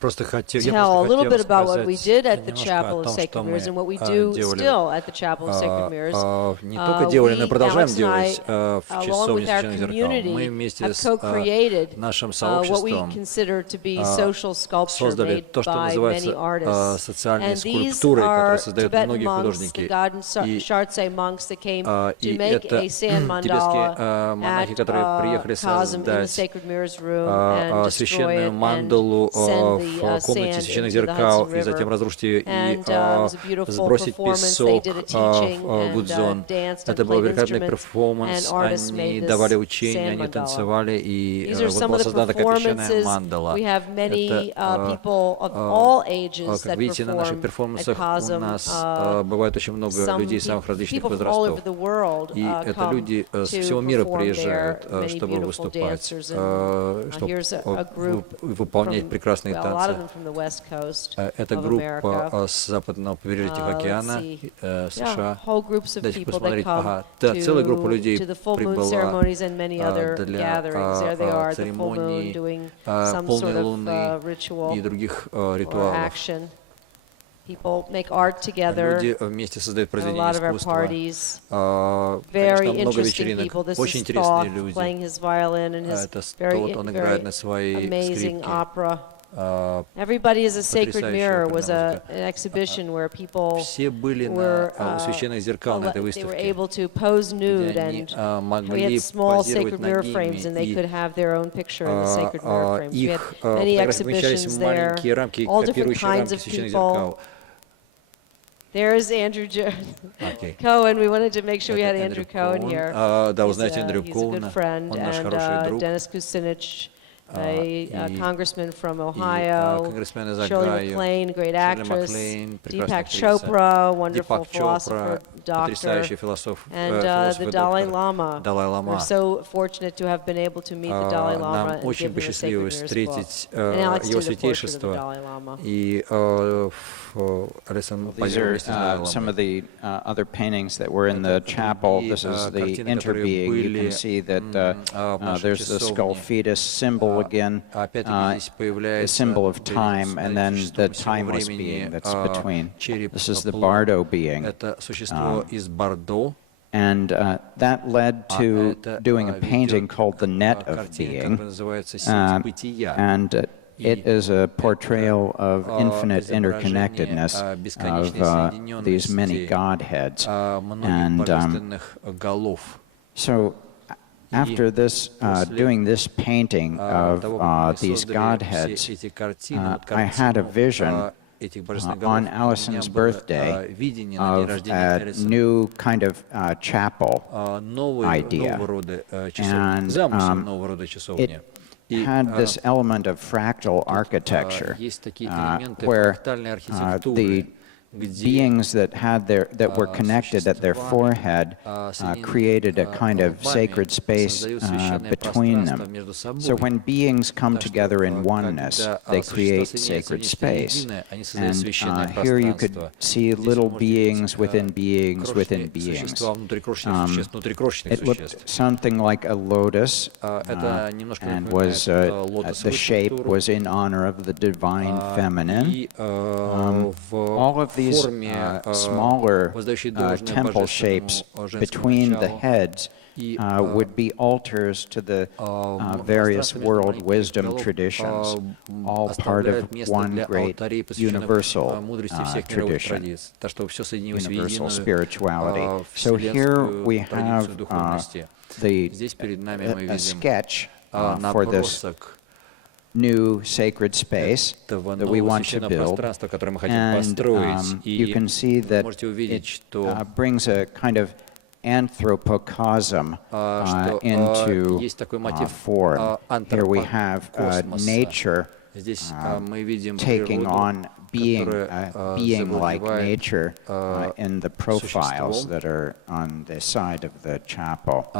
tell a little bit about what we did at the Chapel of Sacred Mirrors and what we do still at the Chapel of Sacred Mirrors. Не только делали, но и продолжаем Alex and делать I, в честь along with our солнечных зеркал. Мы community, вместе have с co-created нашим what we сообществом consider to be social sculpture создали made то, что by many называется artists. социальные And these скульптуры, которые are создают Tibetan многие monks, the художники. God and И Shartse monks that came to и make это a sand mandala тибетские монахи, которые приехали cosm in the создать Sacred Mirrors room and destroy священную it мандалу and send в the комнате sand священных into the зеркал, Hudson и затем River. разрушить ее и And it was a beautiful сбросить performance. They песок did a teaching в Гудзон. and danced and Это был played великолепный instruments, перформанс. and artists Они made давали this учения, sand они mandala. танцевали, и These are вот some была of the создана такая священная performances. мандала. We have many Это, people of all ages как that видите, на наших perform at перформансах у COSM. нас бывает очень много людей самых различных People from all over возрастов. the world И это come люди с to всего мира perform приезжают, there. Many чтобы beautiful выступать, dancers, and here's a group выполнять прекрасные a lot of танцы. them from the West Coast Это of группа America. с западного побережья Тихого океана, США. Whole groups of Дайте people that посмотреть. come Ага, да, целая группа людей to the full moon прибыла ceremonies and many other для gatherings. There they are, the full moon, церемоний doing some sort полной of луны ritual и других or ритуалов. action. People make art together. Люди вместе создают A произведения lot of our искусства. parties. Конечно, Very много interesting вечеринок, people. This очень is интересные Thoth люди. playing his violin and his Это very, Тот, он играет very на своей amazing скрипке. opera Everybody is a Sacred Mirror was an exhibition where people were able to pose nude, and we had small Sacred Mirror frames, and they could have their own picture in the Sacred Mirror frames. We had many exhibitions there, all different kinds of people. There's Andrew Cohen. We wanted to make sure we had Andrew Cohen here. He's a good friend, and Dennis Kucinich, a congressman from Ohio, Shirley MacLaine, great actress, Deepak Chopra, wonderful philosopher, doctor, and the Dalai Lama. We're so fortunate to have been able to meet the Dalai Lama and give him a Sacred Mirrors book. And Alex did a portrait of the Dalai Lama. These are some of the other paintings that were in the chapel. This is the interbeing. You can see that there's the skull fetus symbol again, the symbol of time, and then the timeless being that's between. This is the Bardo being. And that led to doing a painting called The Net of Being. And it is a portrayal of infinite interconnectedness of these many Godheads. And so after this, doing this painting of these Godheads, I had a vision on Allison's birthday of a new kind of chapel idea. And it had this element of fractal architecture, where the beings that were connected at their forehead created a kind of sacred space between them. So when beings come together in oneness, they create sacred space. And here you could see little beings within beings within beings. It looked something like a lotus, and was the shape was in honor of the divine feminine. All of these smaller temple shapes between the heads would be altars to the various world wisdom traditions, all part of one great universal tradition, universal spirituality. So here we have a sketch for this new sacred space that we want to build, and you can see that it brings a kind of anthropocosm into form. Here we have nature taking on being like nature in the profiles that are on the side of the chapel.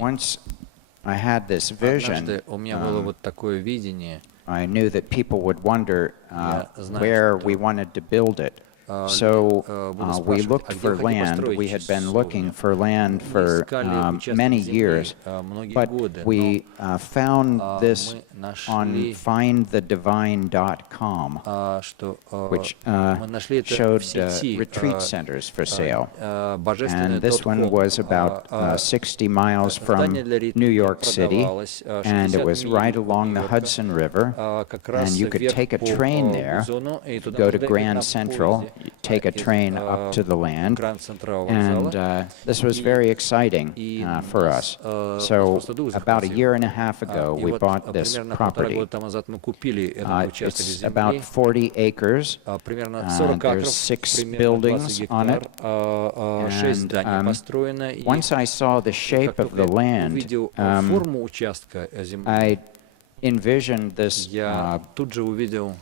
Once I had this vision, I knew that people would wonder where we wanted to build it. So we looked for land. We had been looking for land for many years, but we found this on findthedivine.com, which showed retreat centers for sale. And this one was about 60 miles from New York City, and it was right along the Hudson River, and you could take a train there, go to Grand Central, take a train up to the land, and this was very exciting for us. So about a year and a half ago, we bought this property. It's about 40 acres. There's 6 buildings on it. And once I saw the shape of the land, I envisioned this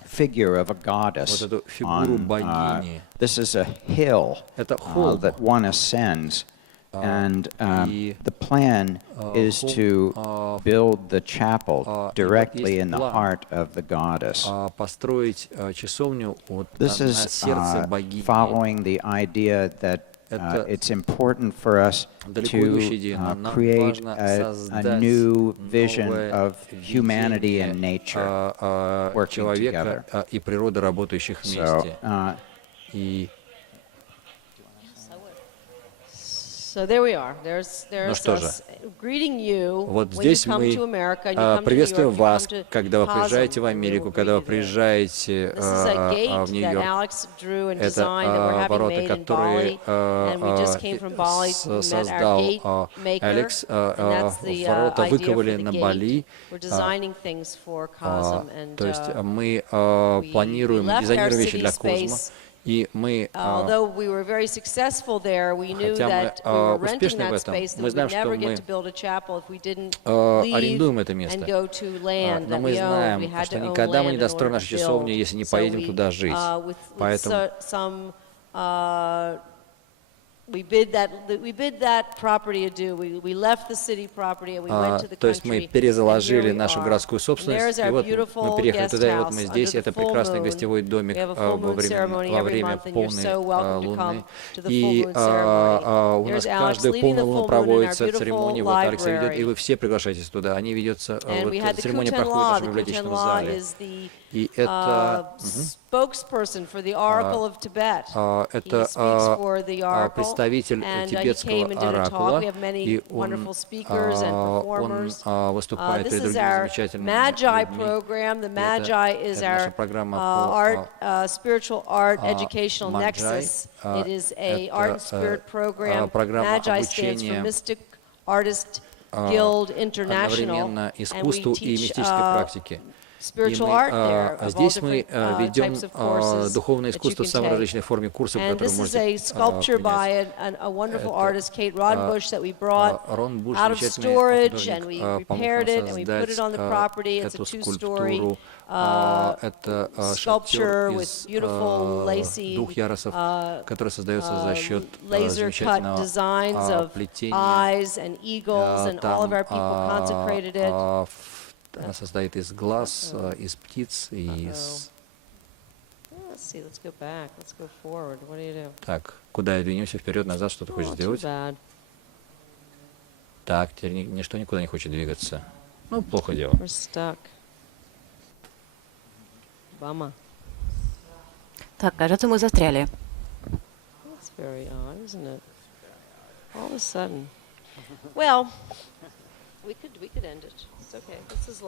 figure of a goddess on, this is a hill that one ascends, and the plan is to build the chapel directly in the heart of the goddess. This is following the idea that it's important for us to create a new vision of humanity and nature working together. Ну что же, вот здесь мы приветствуем вас, когда вы приезжаете в Америку, когда вы приезжаете в Нью-Йорк. Это ворота, которые создал Алекс. Ворота выковали на Бали. То есть мы планируем, дизайнируем вещи для космо. И мы, хотя мы успешны в этом, мы знаем, что мы арендуем это место. Но мы знаем, что никогда мы не достроим нашу часовню, если не поедем туда жить. Поэтому то есть мы перезаложили нашу городскую собственность, и вот мы переехали туда, и вот мы здесь. Это прекрасный гостевой домик во время полной луны. И у нас каждую полную луну проводится церемония, вот Алекс ведет, и вы все приглашаетесь туда. Они ведутся, вот эта церемония проходит в нашем библиотечном зале. И это представитель тибетского оракула, и он выступает перед другими замечательными людьми. Это наша программа по spiritual art educational nexus. It is a art and spirit program. Magi stands for Mystic Artist Guild International, одновременно искусству и мистической практике. И здесь мы ведем духовное искусство в самой различной форме курсов, которые вы можете принять. Рон Буш, замечательный художник, помог создать эту скульптуру. Это шатер из двух ярусов, который создается за счет замечательного плетения. Там она состоит из глаз, из птиц и из... Так, куда двинемся? Вперед-назад, что ты хочешь сделать? Так, теперь ничто никуда не хочет двигаться. Ну, плохо дело. Так, кажется, мы застряли.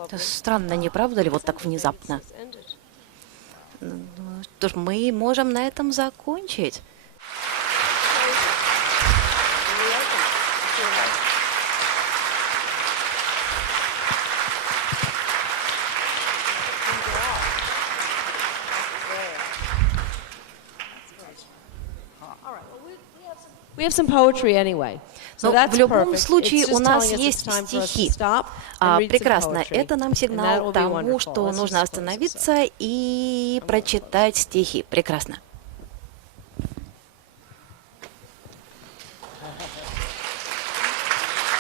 Это странно, не правда ли, вот так внезапно? Что ж, мы можем на этом закончить. We have some poetry anyway. Но в любом случае у нас есть стихи. Прекрасно. Это нам сигнал тому, что нужно остановиться и прочитать стихи. Прекрасно.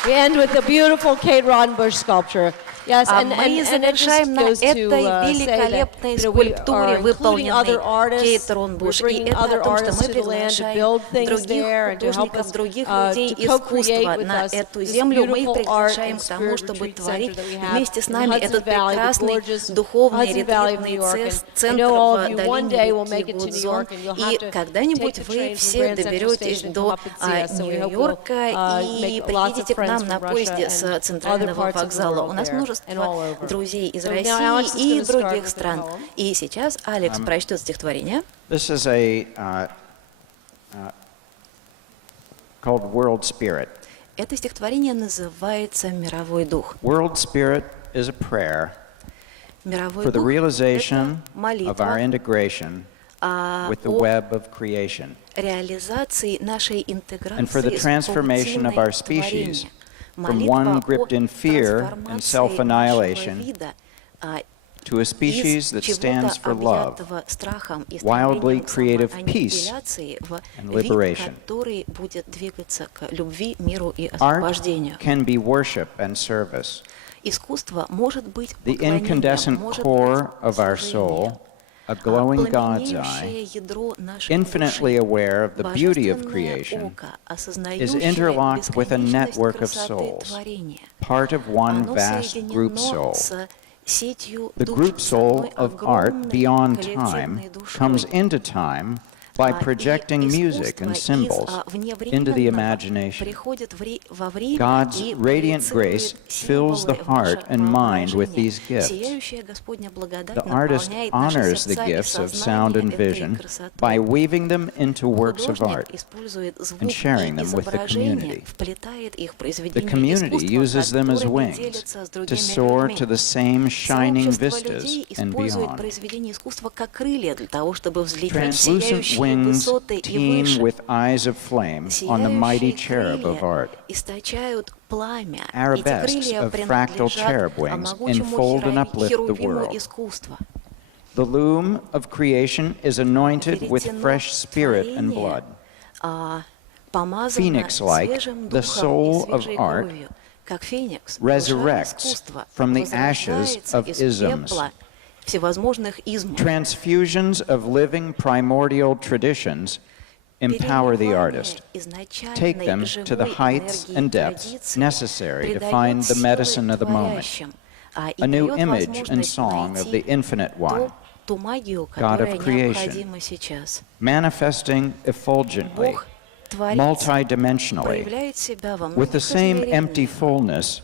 We end with the beautiful Kate Roddenbush sculpture. Мы завершаем на этой великолепной скульптуре, выполненной Кейт Ронбуш. И это о том, что мы приглашаем других художников, других людей искусства на эту землю. Мы их приглашаем к тому, чтобы творить вместе с нами этот прекрасный духовный ретритный центр в долине реки Гудзон. И когда-нибудь вы все доберетесь до Нью-Йорка и приедете к нам на поезде с центрального вокзала. У нас множество друзей из России и других стран. И сейчас Алекс прочтет стихотворение. This is called World Spirit. Это стихотворение называется «Мировой дух». World Spirit is a prayer Мировой for the дух — realization это молитва of our integration with the web of creation, реализации нашей интеграции and for the transformation of our species from one gripped in fear and self-annihilation to a species that stands for love, wildly creative peace and liberation. Art can be worship and service. The incandescent core of our soul, a glowing God's eye, infinitely aware of the beauty of creation, is interlocked with a network of souls, part of one vast group soul. The group soul of art beyond time comes into time by projecting music and symbols into the imagination. God's radiant grace fills the heart and mind with these gifts. The artist honors the gifts of sound and vision by weaving them into works of art and sharing them with the community. The community uses them as wings to soar to the same shining vistas and beyond. Translucent wings teem with eyes of flame on the mighty cherub of art. Arabesques of fractal cherub wings enfold and uplift the world. The loom of creation is anointed with fresh spirit and blood. Phoenix-like, the soul of art resurrects from the ashes of isms. Transfusions of living primordial traditions empower the artist, take them to the heights and depths necessary to find the medicine of the moment, a new image and song of the Infinite One, God of creation, manifesting effulgently, multidimensionally, with the same empty fullness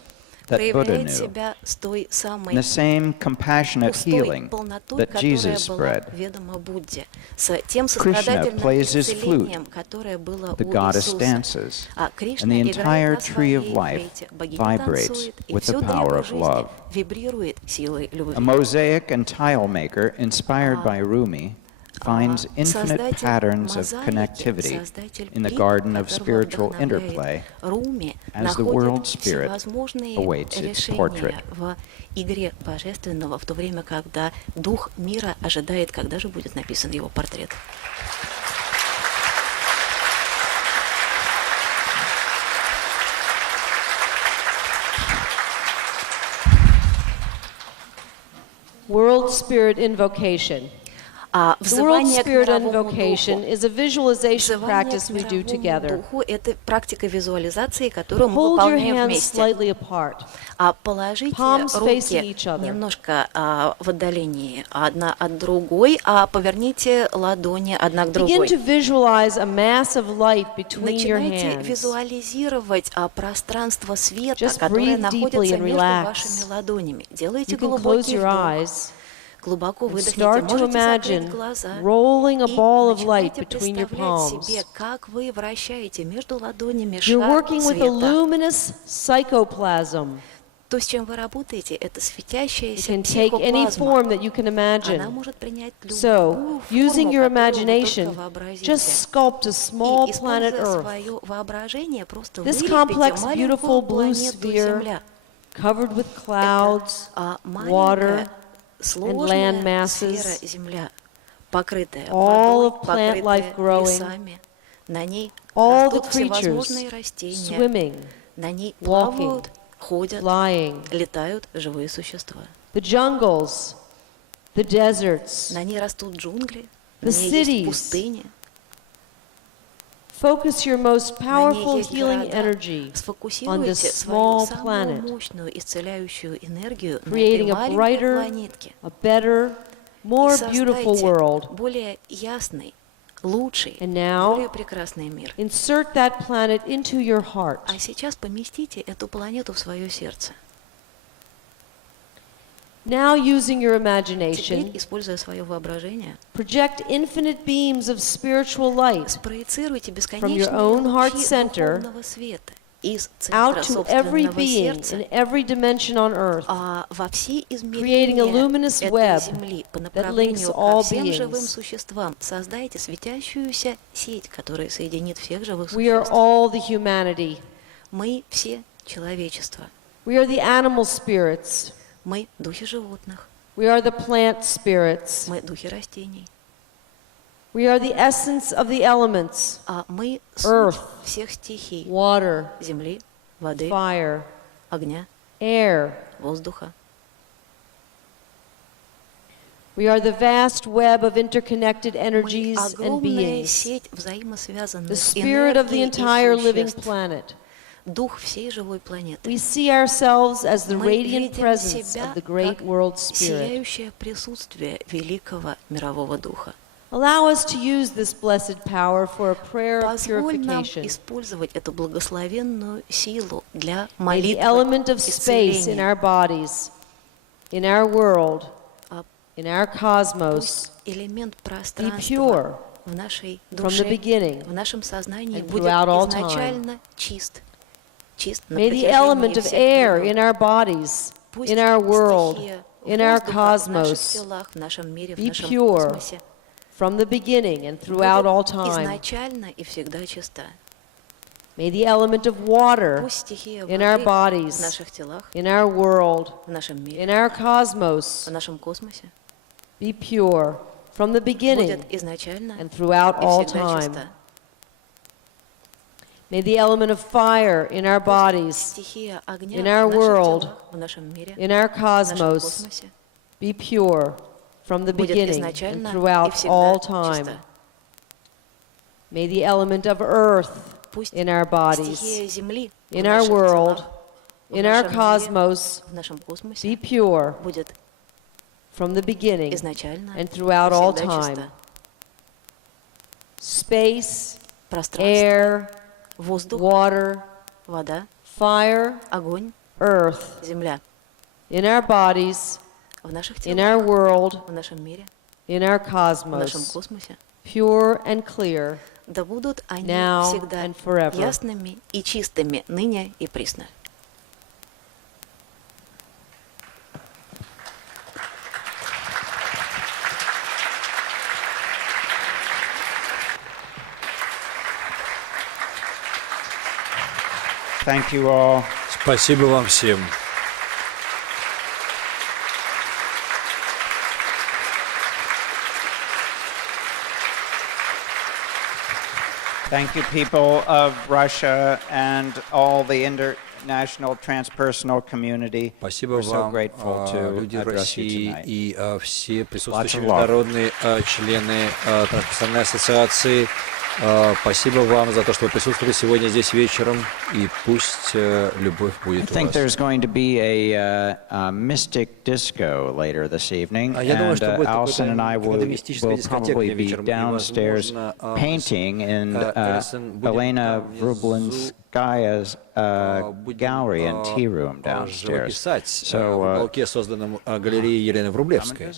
that Buddha knew, and the same compassionate healing that Jesus spread. Krishna plays his flute, the goddess dances, and the entire tree of life vibrates with the power of love. A mosaic and tile maker inspired by Rumi finds infinite patterns of connectivity in the garden of spiritual interplay as the world spirit awaits its portrait. Игре божественного, в то время, когда дух мира ожидает, когда же будет написан его портрет. World Spirit Invocation. The World Spirit Invocation is a visualization practice we do together. Это практика визуализации, которую мы Hold your выполняем hands вместе. slightly apart. Положите Palms facing руки each other. немножко в отдалении одна от другой, поверните ладони одна к Begin другой. to visualize a mass of light between your Начинайте hands. визуализировать пространство света, Just которое breathe deeply находится and между relax. вашими ладонями. Делайте You can close глубокий your вдох. eyes Глубоко and выдохните, start to можете закрыть imagine глаза rolling a и ball of light начинайте between your представлять palms. себе, как вы вращаете между ладонями You're шар working with a света. luminous psychoplasm. То, с чем вы работаете, это It светящаяся can take any психоплазма. form that you can Она imagine. может принять So, любую using форму, your которую вы только imagination, вообразите. just sculpt a small И, planet используя Earth, свое воображение, просто This вылепите complex, маленькую beautiful blue планету sphere, Земля. covered with clouds, Это water, маленькая, сложная land masses, сфера Земля, покрытая all водой, of plant life покрытая growing, лесами. На ней all the растут creatures всевозможные растения. swimming, На ней walking, плавают, ходят, flying, летают живые существа. the jungles, the deserts. На ней растут джунгли, на The ней cities. есть пустыни. Focus your most На ней powerful есть healing города. energy on this Сфокусируйте small свою самую planet, мощную исцеляющую энергию на этой creating a маленькой brighter, планетке. a better, more И beautiful создайте world. более ясный, лучший, And now, более прекрасный мир. insert that planet into your heart. А сейчас поместите эту планету в свое сердце. Now, using your Теперь, imagination, используя свое воображение, project infinite beams of spiritual light спроецируйте your бесконечные own heart лучи center духовного света из out центра to every собственного being сердца in every dimension on earth, во все creating a измерения luminous этой web земли по that направлению links ко all всем живым beings. существам. Создайте светящуюся сеть, которая соединит всех живых We are существ. all the humanity. Мы все человечество. We are the animal spirits. Мы духи животных. We are the plant spirits. Мы духи растений. We are the essence of the elements: Мы Earth, суть всех стихий. water, Земли, воды, fire, огня, air. воздуха. We are the vast web of interconnected Мы energies and огромная beings, сеть взаимосвязанных the spirit of the энергий и entire living существ. planet. Дух всей живой планеты. We see ourselves as the Мы radiant видим presence себя of the great как world spirit. сияющее присутствие великого мирового духа. Allow us to use this blessed power for a prayer of Позволь нам purification. использовать эту благословенную силу для May the молитвы element of space in исцеления. our bodies, in our world, in our cosmos, Пусть элемент be пространства pure в нашей from the душе, beginning в нашем сознании and будет throughout all изначально чист на May the element протяжении of всех air времен. in our bodies, Пусть in our world, стихия in our воздуха в наших cosmos телах, в нашем мире, в be нашем pure космосе from the beginning and throughout all будет time. изначально и всегда чиста. May the element of water Пусть стихия in our воды в bodies, наших телах, in our world, в нашем мире, in our cosmos в нашем космосе be pure from the beginning будет изначально and throughout и all всегда time. чиста. May the element of fire in our bodies, Стихия огня in our в наших world, телах, в нашем мире, in our в нашем cosmos космосе be pure from the будет beginning and изначально и throughout всегда all чиста. time. May the element of earth Пусть in our bodies, стихия земли в in our наших world, телах, в in our нашем мире, cosmos в нашем космосе be pure будет from the beginning изначально and и throughout all всегда time. чиста. Space, Пространство, air, воздух, water, вода, fire, огонь, earth земля in our bodies, в наших in our телах, world, в нашем мире, in our в нашем cosmos, космосе, pure and clear, да будут они now всегда and forever. ясными и чистыми ныне и присно. Thank you all. Спасибо вам всем. Thank you, people of Russia and all the international transpersonal community. Спасибо We're so вам, grateful to люди address you России tonight. и все присутствующие Lots of love. международные члены Трансперсональной ассоциации. Спасибо вам за то, что вы присутствовали сегодня здесь вечером, и пусть любовь I будет у think вас. there's going to be a mystic disco later this evening, Я думаю, and что будет Allison and I какая-то мистическая will дискотека probably be вечером, и, downstairs возможно, painting in Allison будет Elena там внизу, Vrublinskaya's gallery and tea room downstairs. живописать в So уголке, созданном галереей Елены Врублевской.